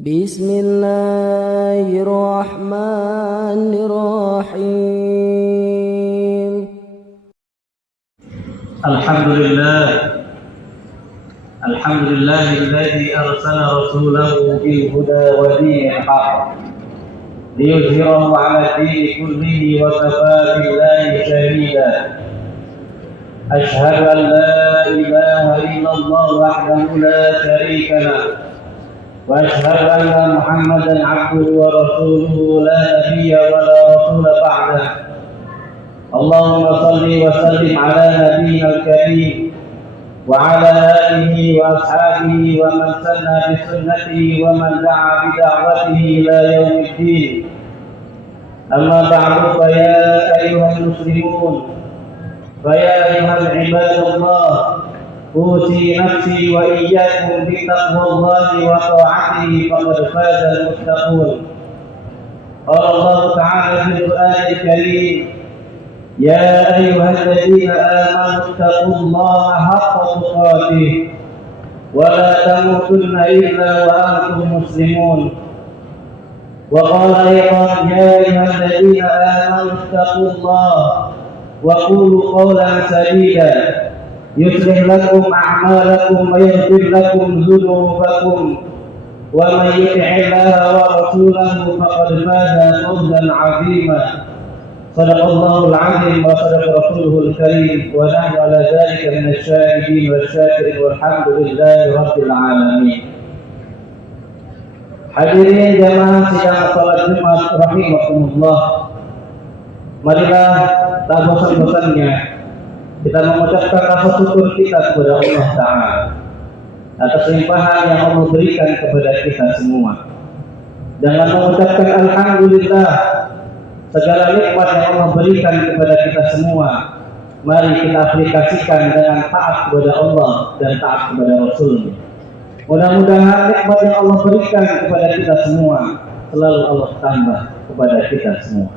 Bismillahirrahmanirrahim. Alhamdulillahilladzi arsala rasulahu bil huda wa dinil haqq liyuzhirahu 'ala ad-dini kullihi wa kafaa billahi shahida. Ashhadu an la ilaha illallah wahdahu la sharika lahu wa ashhadu anna Muhammadan 'abduhu wa rasuluhu la nabiyya wa la rasula ba'dahu. Allahumma shalli wa sallim 'ala nabiyyil karim وعلى آله وأصحابه ومن سن بسنته ومن دعا بدعوته إلى يوم الدين. أما بعد فيا أيها المسلمون فيا أيها العباد الله أوصي نفسي وإياكم بتقوى الله وطاعته فقد فاز المتقون. قال الله تعالى في القرآن الكريم: يا أيها الذين آمنوا اتقوا الله حق تقاته ولا تموتن إلا وأنتم مسلمون. وقال أيضا: يا أيها الذين آمنوا اتقوا الله وقولوا قولا سديدا يصلح لكم أعمالكم ويغفر لكم ذنوبكم ومن يطع الله ورسوله فقد فاز فوزا عظيما. صدق الله العظيم وصدق رسوله الكريم ونحن على ذلك من الشاهدين والشاكرين والحمد لله رب العالمين. Hadirin jamaah sidang salat Jumat rahimakumullah. Marilah tak bosan-bosannya kita mengucapkan rasa syukur kita kepada Allah Ta'ala atas limpahan yang Allah berikan kepada kita semua. Dengan mengucapkan alhamdulillah segala nikmat yang Allah berikan kepada kita semua, mari kita aplikasikan dengan taat kepada Allah dan taat kepada Rasul-Nya. Mudah-mudahan nikmat yang Allah berikan kepada kita semua selalu Allah tambah kepada kita semua.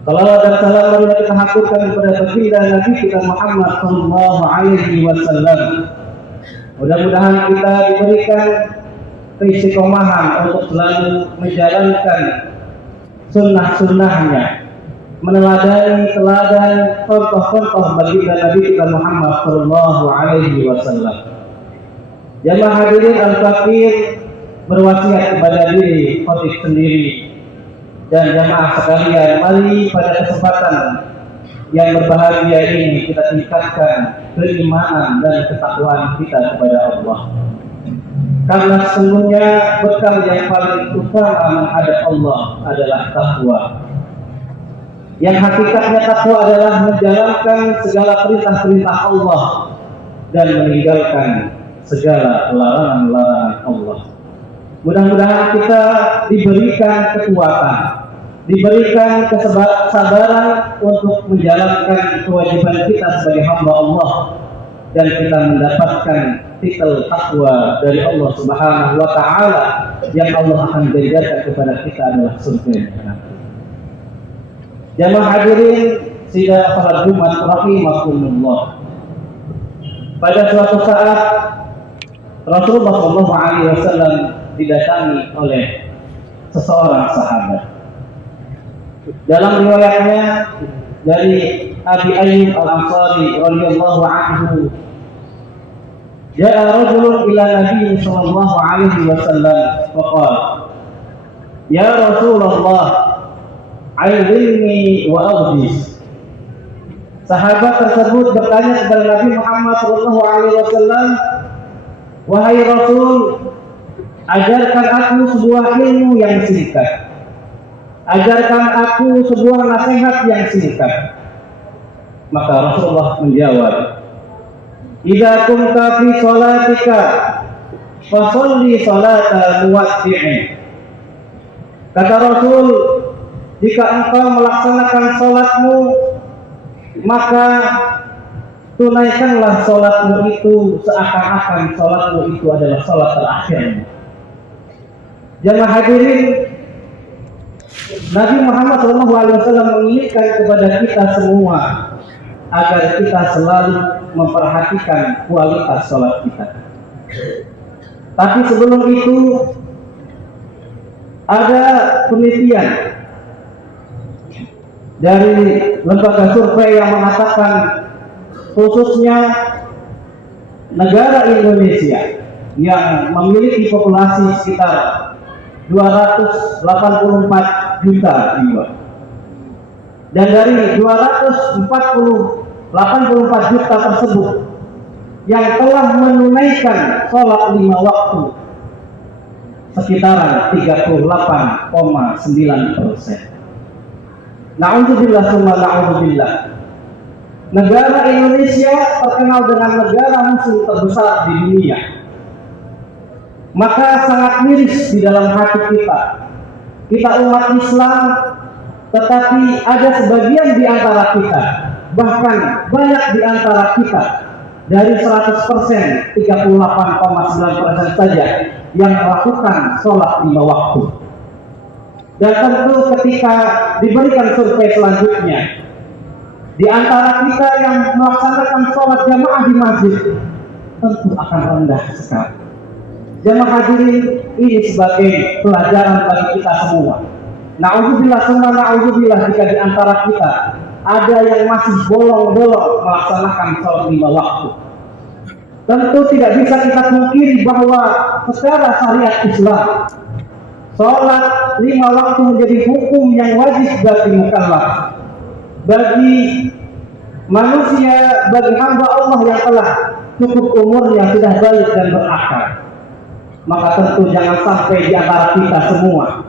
Salawat dan salam marilah kita haturkan kepada baginda Nabi kita Muhammad sallallahu alaihi wasallam. Mudah-mudahan kita diberikan keistiqomahan untuk selalu menjalankan sunnah-sunnahnya, meneladani teladan contoh-contoh baginda Nabi kita Muhammad sallallahu alaihi wasallam. Jamaah hadirin al-fakir berwasiat kepada diri khotib sendiri dan jamaah sekalian, mari pada kesempatan yang berbahagia ini kita tingkatkan keimanan dan ketakwaan kita kepada Allah. Karena sesungguhnya bekal yang paling utama menghadap Allah adalah takwa. Yang hakikatnya takwa adalah menjalankan segala perintah-perintah Allah dan meninggalkan segala larangan-larangan Allah. Mudah-mudahan kita diberikan kekuatan, diberikan kesabaran untuk menjalankan kewajiban kita sebagai hamba Allah, dan kita mendapatkan titel takwa dari Allah Subhanahu wa Ta'ala yang Allah akan janjikan kepada kita adalah surga. Jamaah hadirin sidang salat Jumat rahimakumullah. Pada suatu saat Rasulullah sallallahu alaihi wasallam didatangi oleh seseorang sahabat. Dalam riwayatnya dari Abi Ayyub Al-Ansari radhiyallahu anhu, ja'a rajulun ila Nabi sallallahu alaihi wasallam faqala: ya Rasulullah, aidilni wa aghdis. Sahabat tersebut bertanya kepada Nabi Muhammad sallallahu alaihi wasallam, wahai Rasul, ajarkan aku sebuah ilmu yang singkat, ajarkan aku sebuah nasihat yang singkat. Maka Rasulullah menjawab, idza kunta fi shalatika fa sholli sholata muwaddi'in. Kata Rasul, jika engkau melaksanakan salatmu, maka tunaikanlah salatmu itu seakan-akan salatmu itu adalah salat terakhirmu. Jamaah hadirin, Nabi Muhammad SAW menginginkan kepada kita semua agar kita selalu memperhatikan kualitas salat kita. Tapi sebelum itu, ada penelitian dari lembaga survei yang mengatakan khususnya negara Indonesia yang memiliki populasi sekitar 284 juta jiwa, dan dari 284 juta tersebut yang telah menunaikan sholat 5 waktu sekitaran 38,9%. Na'udzubillah summa na'udzubillah. Negara Indonesia terkenal dengan negara muslim terbesar di dunia. Maka sangat miris di dalam hati kita. Kita umat Islam, tetapi ada sebagian di antara kita, bahkan banyak di antara kita, dari 100%, 38,9% saja yang melakukan sholat 5 waktu. Dan tentu ketika diberikan survei selanjutnya, di antara kita yang melaksanakan sholat jamaah di masjid, tentu akan rendah sekali. Jamaah hadirin, ini sebagai pelajaran bagi kita semua. Na'udzubillah summa na'udzubillah jika di antara kita ada yang masih bolong-bolong melaksanakan sholat 5 waktu. Tentu tidak bisa kita pungkiri bahwa secara syariat Islam, sholat 5 waktu menjadi hukum yang wajib bagi mukallaf, bagi manusia, bagi hamba Allah yang telah cukup umurnya, sudah balik dan berakal. Maka tentu jangan sampai di antara kita semua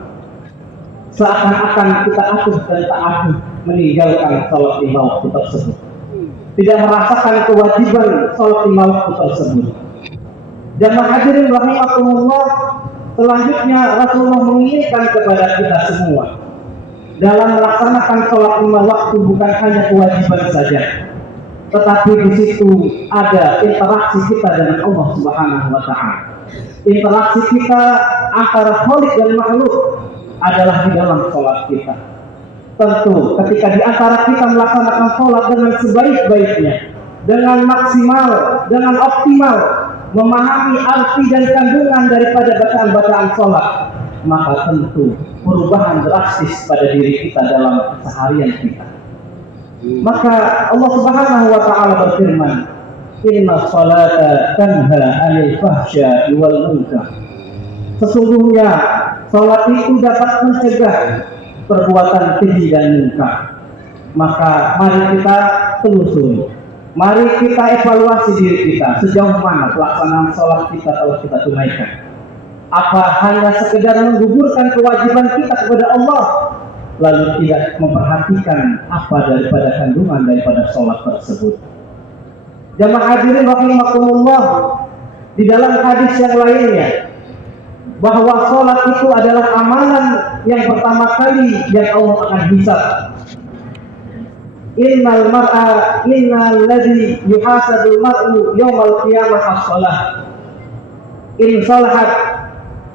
seakan-akan kita atuh dan tak atuh meninggalkan sholat 5 waktu tersebut, tidak merasakan kewajiban sholat 5 waktu tersebut. Jamaah hadirin rahimakumullah, selanjutnya Rasulullah mengingatkan kepada kita semua dalam melaksanakan sholat 5 waktu bukan hanya kewajiban saja, tetapi di situ ada interaksi kita dengan Allah Subhanahu wa Ta'ala. Interaksi kita antara Khalik dan makhluk adalah di dalam sholat kita. Tentu ketika di antara kita melaksanakan sholat dengan sebaik-baiknya, dengan maksimal, dengan optimal, memahami arti dan kandungan daripada bacaan-bacaan sholat, maka tentu perubahan drastis pada diri kita dalam keseharian kita. Maka Allah Subhanahu wa Ta'ala berfirman, inna sholata tanha 'anil fahsya'i wal munkar. Sesungguhnya salat itu dapat mencegah perbuatan keji dan munkar. Maka mari kita telusuri, mari kita evaluasi diri kita, sejauh mana pelaksanaan salat kita telah kita tunaikan. Apa hanya sekedar menggugurkan kewajiban kita kepada Allah, lalu tidak memperhatikan apa daripada kandungan daripada salat tersebut. Jamaah hadirin rahimakumullah, di dalam hadis yang lainnya bahwa sholat itu adalah amalan yang pertama kali yang Allah akan hisab. Innal ladzi yuhasabul mar'u yawmal qiyamah as-shalah. In salahat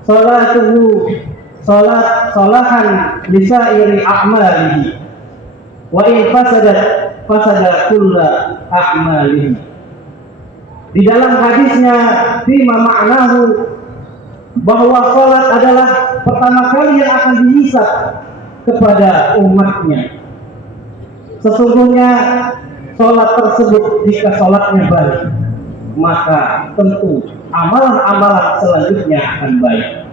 salatuhu salahan li sa'iri a'malihi wa in fasadat fasada kullu a'malihi. Di dalam hadisnya fima ma'nahu, bahwa sholat adalah pertama kali yang akan dihisab kepada umatnya. Sesungguhnya sholat tersebut, jika sholatnya baik, maka tentu amalan-amalan selanjutnya akan baik.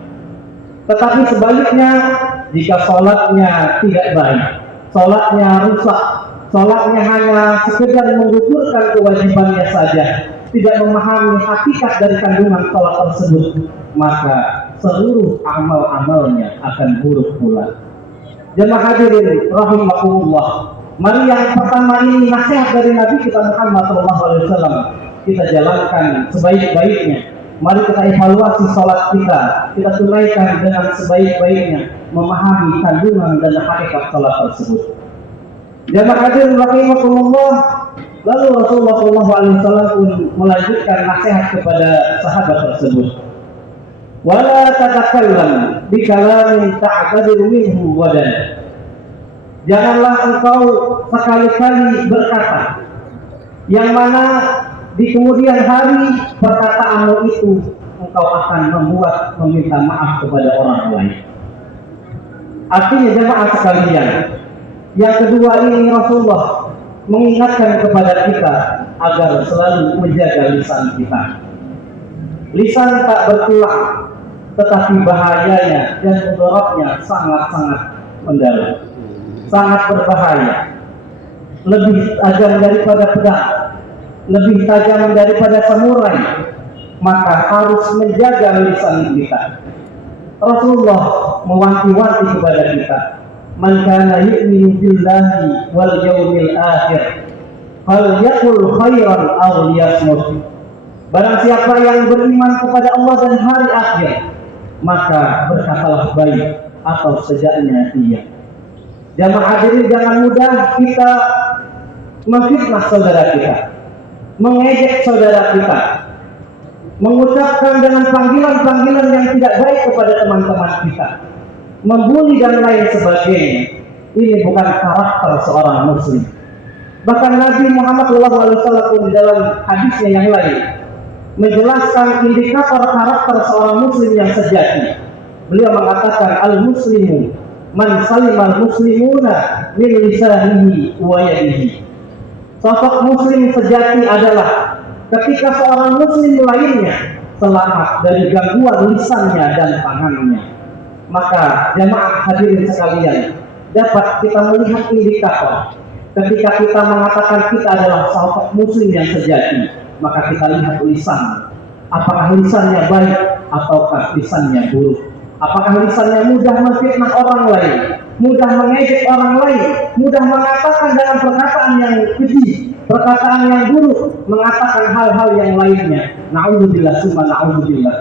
Tetapi sebaliknya, jika sholatnya tidak baik, sholatnya rusak, sholatnya hanya sekedar menggugurkan kewajibannya saja, tidak memahami hakikat dari kandungan sholat tersebut, maka seluruh amal-amalnya akan buruk pula. Jemaah hadirin rahimakumullah, mari yang pertama ini nasihat dari Nabi kita Muhammad SAW kita jalankan sebaik-baiknya. Mari kita evaluasi sholat kita tunaikan dengan sebaik-baiknya, memahami kandungan dan hakikat sholat tersebut. Jemaah hadirin rahimakumullah, lalu Rasulullah SAW pun melanjutkan nasihat kepada sahabat tersebut. Wala tatakallam bi kalamin ta'tadiru minhu wadan. Janganlah engkau sekali-kali berkata yang mana di kemudian hari perkataanmu itu engkau akan meminta maaf kepada orang lain. Artinya jemaah sekalian, yang kedua ini Rasulullah mengingatkan kepada kita agar selalu menjaga lisan kita. Lisan tak bertulang, tetapi bahayanya dan mudaratnya sangat-sangat mendalam, sangat berbahaya, lebih tajam daripada pedang, lebih tajam daripada samurai. Maka harus menjaga lisan kita. Rasulullah mewanti-wanti kepada kita, man kana yu'minu billahi wal yawmil akhir falyaqul khairan aw liyasmut. Barang siapa yang beriman kepada Allah dan hari akhir, maka berkatalah baik atau sejaknya diam. Jamaah hadirin, jangan mudah kita memfitnah saudara kita, mengejek saudara kita, mengucapkan dengan panggilan-panggilan yang tidak baik kepada teman-teman kita, membuli dan lain sebagainya. Ini bukan karakter seorang muslim. Bahkan Nabi Muhammad SAW di dalam hadisnya yang lain menjelaskan indikator karakter seorang muslim yang sejati. Beliau mengatakan, al-muslimu man salimal muslimuna min lisanihi wa yadihi. Sosok muslim sejati adalah ketika seorang muslim lainnya selamat dari gangguan lisannya dan tangannya. Maka jamaah hadirin sekalian, dapat kita melihat indikator ketika kita mengatakan kita adalah sosok muslim yang sejati. Maka kita lihat lisan, apakah lisannya baik ataukah lisannya buruk. Apakah lisannya mudah memfitnah orang lain, mudah mengejek orang lain, mudah mengatakan dengan perkataan yang keji, perkataan yang buruk, mengatakan hal-hal yang lainnya. Na'udzubillah summa na'udzubillah.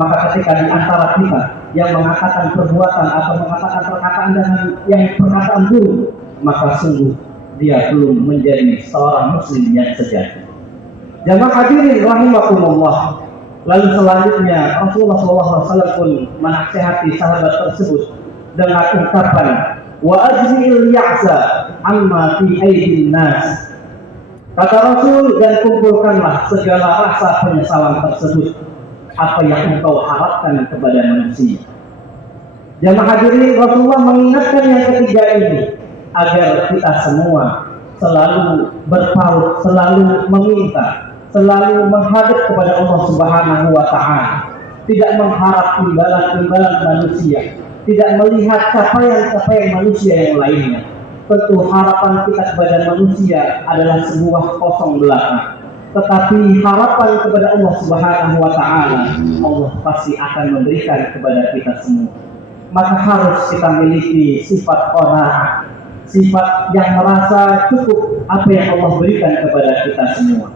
Maka ketika di antara kita yang mengatakan perbuatan atau mengatakan perkataan dengan yang perkataan buruk, maka sungguh dia belum menjadi seorang muslim yang sejati. Jamaah hadirin rahimakumullah. Lalu selanjutnya Rasulullah SAW pun menasihati sahabat tersebut dengan ungkapan, wa ajmil ya'za amma fi aidin nas. Kata Rasul, dan kumpulkanlah segala rasa penyesalan tersebut, apa yang engkau harapkan kepada manusia. Jamaah hadirin, Rasulullah mengingatkan yang ketiga ini agar kita semua selalu berpaut, selalu meminta, selalu menghadap kepada Allah Subhanahu wa Ta'ala, tidak mengharap imbalan-imbalan manusia, tidak melihat capaian-capaian manusia yang lainnya. Tentu harapan kita kepada manusia adalah sebuah kosong belaka, tetapi harapan kepada Allah Subhanahu wa Ta'ala, Allah pasti akan memberikan kepada kita semua. Maka harus kita miliki sifat qanaah, sifat yang merasa cukup apa yang Allah berikan kepada kita semua.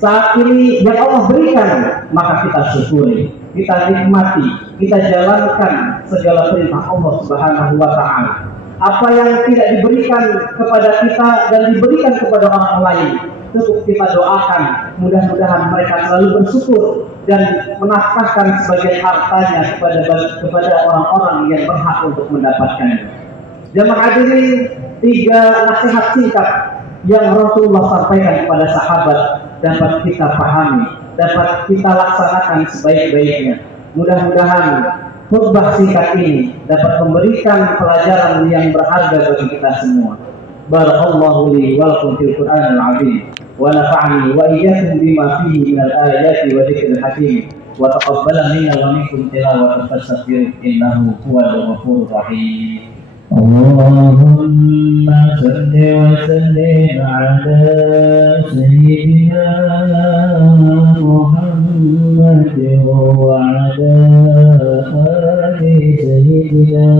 Saat ini yang Allah berikan, maka kita syukuri, kita nikmati, kita jalankan segala perintah Allah Subhanahu wa Ta'ala. Apa yang tidak diberikan kepada kita dan diberikan kepada orang lain, cukup kita doakan, mudah-mudahan mereka selalu bersyukur dan menafkahkan sebagian hartanya kepada orang-orang yang berhak untuk mendapatkannya. Jamaah hadirin, 3 nasihat singkat yang Rasulullah sampaikan kepada sahabat dapat kita pahami, dapat kita laksanakan sebaik-baiknya. Mudah-mudahan khutbah singkat ini dapat memberikan pelajaran yang berharga bagi kita semua. Barakallahu li wa lakum fil Qur'anil 'azim wa nafa'ani wa iyyakum bima fihi minal ayati wa dzikril hakim wa taqabbala minna wa minkum tilawatan fastaghfiruh innahu huwal ghafurur rahim. اللهم صل وسلم على سيدنا محمد وعلى آل سيدنا